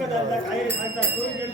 وكذا لك عيل حتى تنجل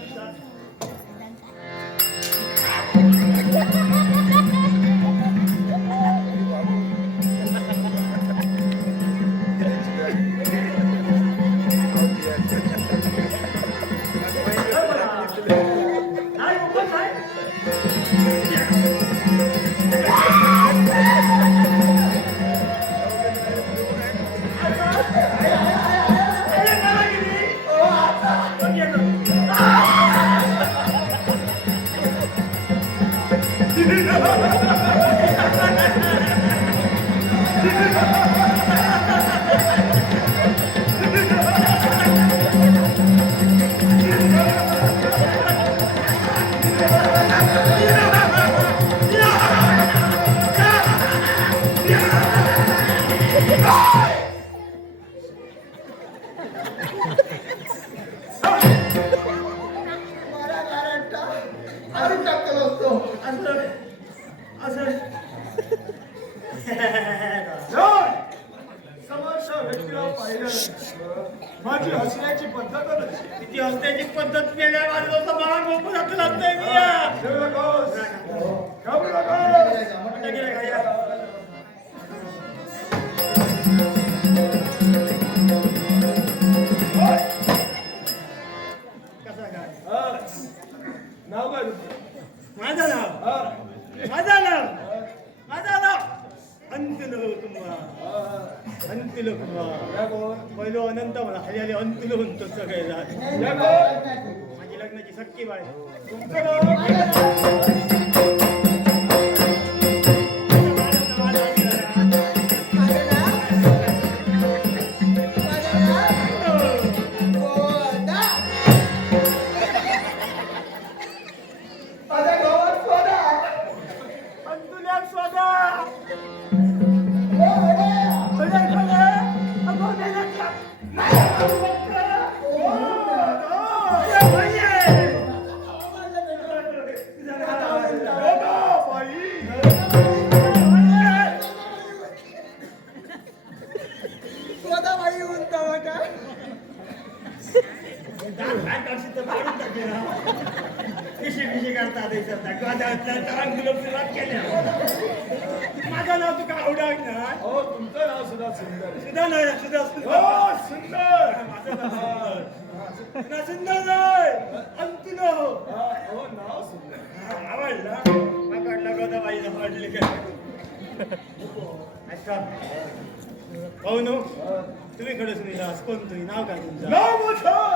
माझी हसण्याची पद्धतच किती हसण्याची पद्धत वेगळ्या माझं मला मोकळं जातं लागतंय मी. घाबरू नकोस. हरियाली अंतुल म्हणतो सगळे? माझी लग्नाची सक्की बाय तुमचं माझं नाव तुका आवडाक ना हो तुमचं नाव सुद्धा सुंदर. सुद्धा नाही सुद्धा सुद्धा हो सुंदर माझं नाव सुंदर. ना सुंदर नाही अंतुलो हा, हो नाव सुंदर आवडला पकडला गोदाबाई आवडले अच्छा हो नो हा. तुम्ही कडे सुनीला कोण तुम्ही नाव काय तुमचं नाव मोठं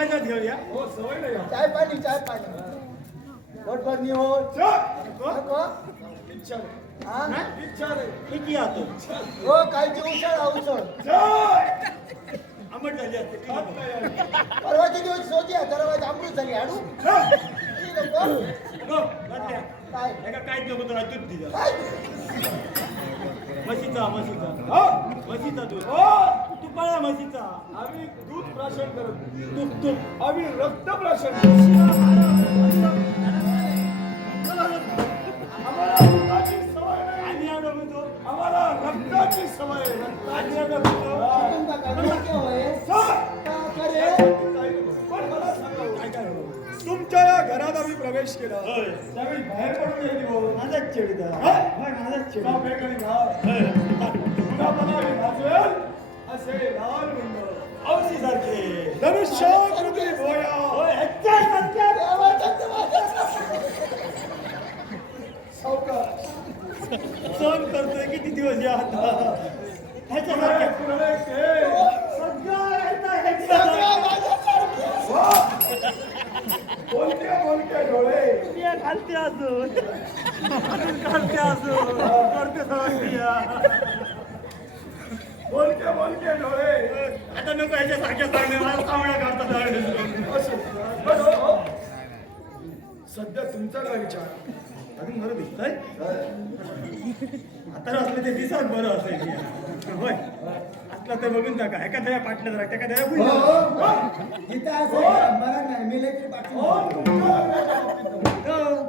माझ्यात घेऊया हो सवय नाही? चाय पाणी चाय पाणी. पोट भरणी हो. हा? इच्छा नाही. किती आतो हो उसळ औषध चल. आंबट झाली असते आहे. परवाच्या दिवस होती आता माझी अमृत झाली हाडू. काय? काय नको तुला दूध दिलं काय? म्हशीचा म्हशीचा. हा. म्हशीचा दूध. तुपाळा म्हशीचा आम्ही दूध प्राशन करत. तूप तूप आम्ही रक्त प्राशन करतो. आम्हाला दुधाची सवय नाही आलो म्हणतो आम्हाला रक्ताची रक्ताची आलो म्हणतो. पण मला सांगा काय काय हो? तुमच्या या घरात आम्ही प्रवेश केला. त्यावेळी बाहेर पडून गेली भाऊ माझाच चेडीदा? होय माझाच चेडी बाप एक सोन करतोय किती दिवस या बोलते बोलते डोळे खालते अजून खालते अजून करते समजते बोलते बोलते डोळे आता नको याच्या सारख्या सांगणे मला कामड्या हो, हो. सध्या तुमचा काय विचार? अजून बरं दिसतंय आता असलं ते दिसात बरं असेल. होय. असलं तर बघून टाका. एका दया पाटल्यात राहते एका दया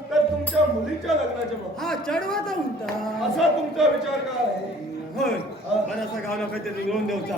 तर तुमच्या मुलीच्या लग्नाच्या हा चढवाचा म्हणता असा तुमचा विचार काय होय. बऱ्याचसा गावला काहीतरी मिळून द्यायचा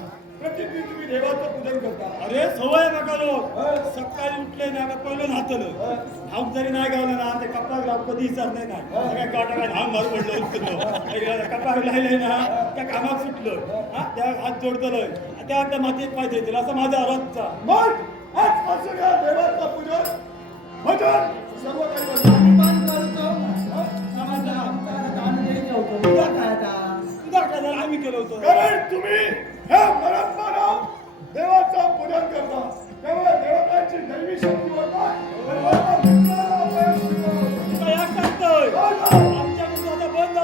पद्धतीने तुम्ही देवाचं पूजन करता. अरे सवय नका लो सकाळी उठले नाही पहिलं न्हातलं धाम जरी नाही गावलं ना ते कपा गाव कधी विचार नाही ना. काय काटा धाम मारू पडलं उचललं. कपा राहिलंय ना त्या कामात सुटलं. हा त्या हात जोडतलं त्या आता मातीत पाय देतील असं माझा अरजचा मग आजपासून देवाचं पूजन भजन सर्व काही आम्ही केलं होतं. तुम्ही हे परत देवाचा पूजा करतात. त्यामुळे देवतांची दैवी शक्ती होत आमच्या बंद